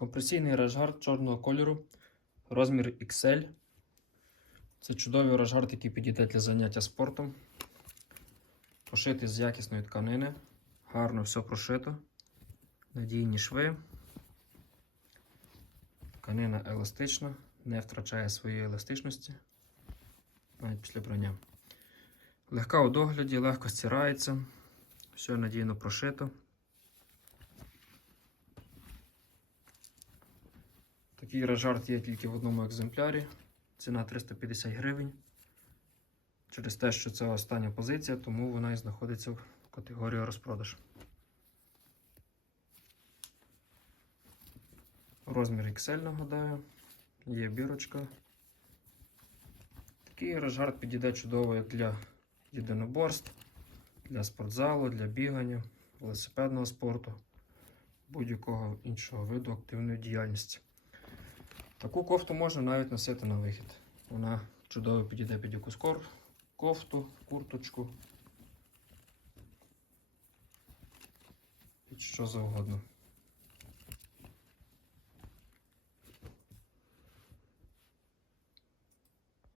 Компресійний рашгард чорного кольору, розмір XL. Це чудовий рашгард, який підійде для заняття спортом. Пошитий з якісної тканини. Гарно все прошито. Надійні шви. Тканина еластична, не втрачає своєї еластичності. Навіть після прання. Легка у догляді, легко стирається. Все надійно прошито. Такий ражарт є тільки в одному екземплярі. Ціна 350 гривень. Через те, що це остання позиція, тому вона і знаходиться в категорії розпродаж. Розмір XL нагадаю. Є бірочка. Такий ражарт підійде чудово для єдиноборств, для спортзалу, для бігання, велосипедного спорту, будь-якого іншого виду активної діяльності. Таку кофту можна навіть носити на вихід. Вона чудово підійде під якусь кофту, курточку. Під що завгодно.